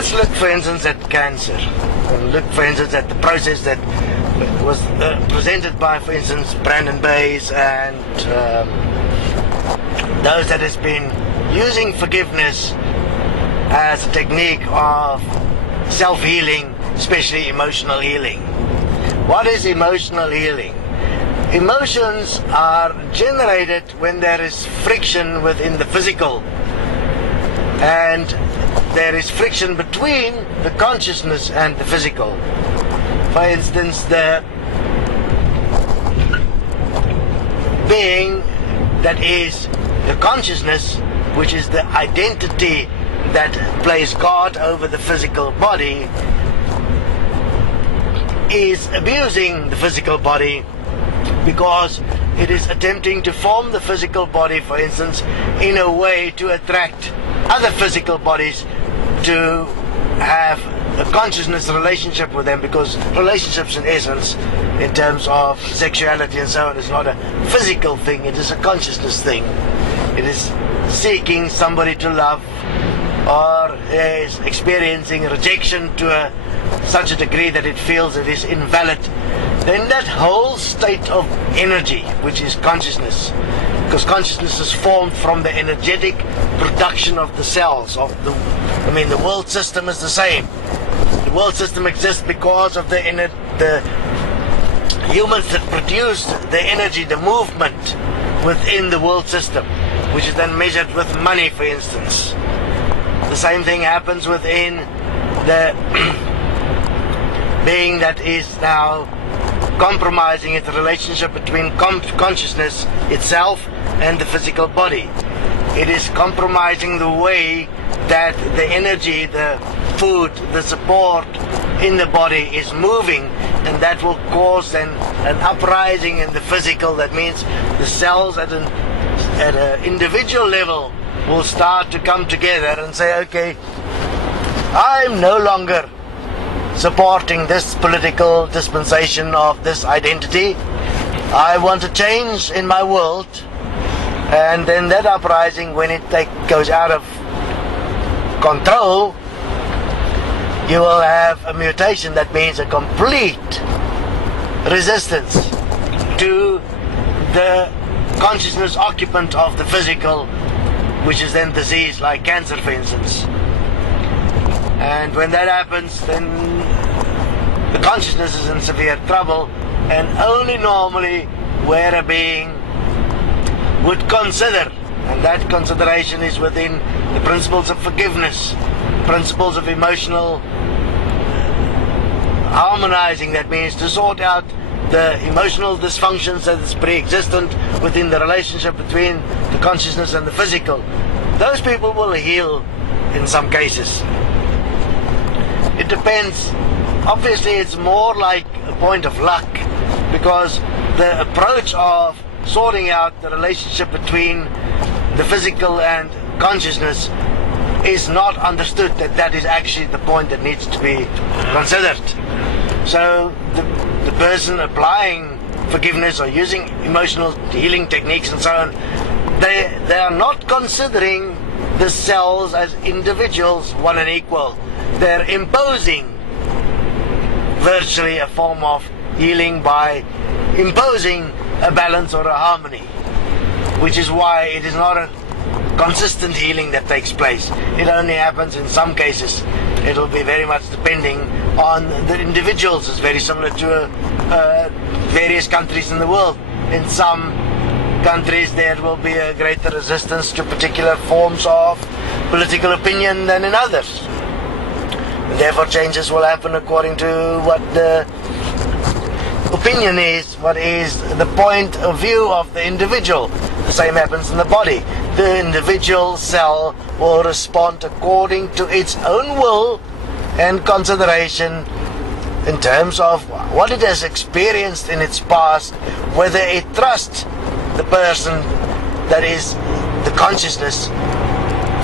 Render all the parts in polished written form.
Let's look, for instance, at cancer. Look, for instance, at the process that was presented by, for instance, Brandon Bayes and those that has been using forgiveness as a technique of self-healing, especially emotional healing. What is emotional healing? Emotions are generated when there is friction within the physical, and there is friction between the consciousness and the physical. For instance, the being that is the consciousness, which is the identity that plays God over the physical body, is abusing the physical body because it is attempting to form the physical body, for instance, in a way to attract other physical bodies to have a consciousness relationship with them, because relationships in essence, in terms of sexuality and so on, is not a physical thing, it is a consciousness thing. It is seeking somebody to love, or is experiencing rejection to such a degree that it feels it is invalid. Then that whole state of energy, which is consciousness, because consciousness is formed from the energetic production of the cells of the world system is the same. The world system exists because of the humans that produce the energy, the movement within the world system, which is then measured with money, for instance. The same thing happens within the being that is now compromising its relationship between consciousness itself and the physical body. It is compromising the way that the energy, the food, the support in the body is moving, and that will cause then an uprising in the physical. That means the cells at an individual level will start to come together and say, okay, I'm no longer supporting this political dispensation of this identity. I want a change in my world. And then that uprising, when it goes out of control, you will have a mutation. That means a complete resistance to the consciousness occupant of the physical, which is then disease like cancer, for instance. And when that happens, then the consciousness is in severe trouble, and only normally where a being would consider, and that consideration is within the principles of forgiveness, principles of emotional harmonizing. That means to sort out the emotional dysfunctions that is pre-existent within the relationship between the consciousness and the physical. Those people will heal in some cases. It depends. Obviously it's more like a point of luck, because the approach of sorting out the relationship between the physical and consciousness is not understood, that is actually the point that needs to be considered. So the person applying forgiveness or using emotional healing techniques and so on, they are not considering the cells as individuals, one and equal. They're imposing virtually a form of healing by imposing a balance or a harmony, which is why it is not a consistent healing that takes place. It only happens in some cases. It will be very much depending on the individuals. It's very similar to various countries in the world. In some countries there will be a greater resistance to particular forms of political opinion than in others. And therefore changes will happen according to what the opinion is, what is the point of view of the individual. The same happens in the body. The individual cell will respond according to its own will and consideration in terms of what it has experienced in its past, whether it trusts the person that is the consciousness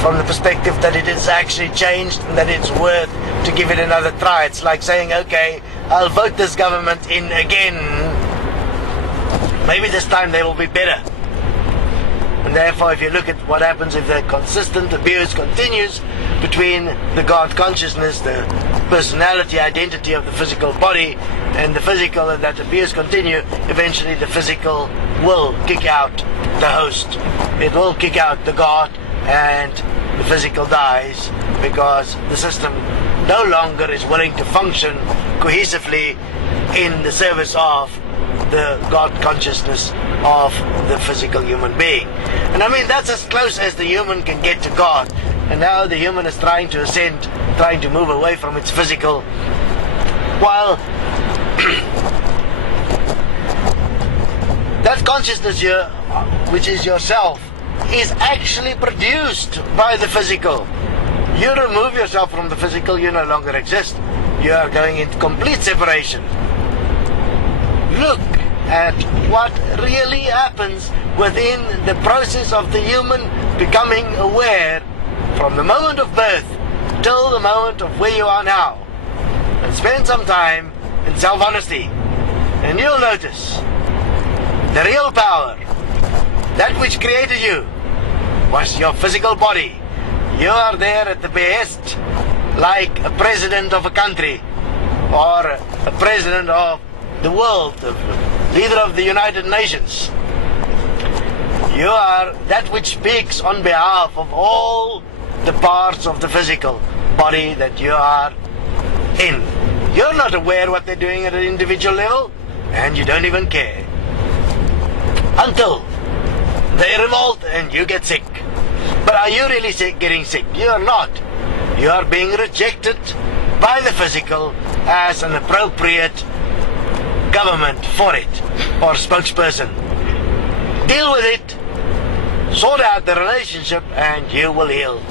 from the perspective that it is actually changed and that it's worth to give it another try. It's like saying, okay, I'll vote this government in again. Maybe this time they will be better. And therefore, if you look at what happens if the consistent abuse continues between the God consciousness, the personality, identity of the physical body, and the physical, and that abuse continue, eventually the physical will kick out the host. It will kick out the God, and the physical dies because the system no longer is willing to function cohesively in the service of the God consciousness of the physical human being. And I mean, that's as close as the human can get to God. And now the human is trying to ascend, trying to move away from its physical, while that consciousness here, which is yourself, is actually produced by the physical. You remove yourself from the physical, you no longer exist. You are going into complete separation. Look at what really happens within the process of the human becoming aware from the moment of birth till the moment of where you are now. And spend some time in self-honesty, and you'll notice the real power, that which created you, was your physical body. You are there at the behest, like a president of a country, or a president of the world, the leader of the United Nations. You are that which speaks on behalf of all the parts of the physical body that you are in. You're not aware what they're doing at an individual level, and you don't even care. Until they revolt and you get sick. But are you really getting sick? You are not. You are being rejected by the physical as an appropriate government for it, or spokesperson. Deal with it, sort out the relationship, and you will heal.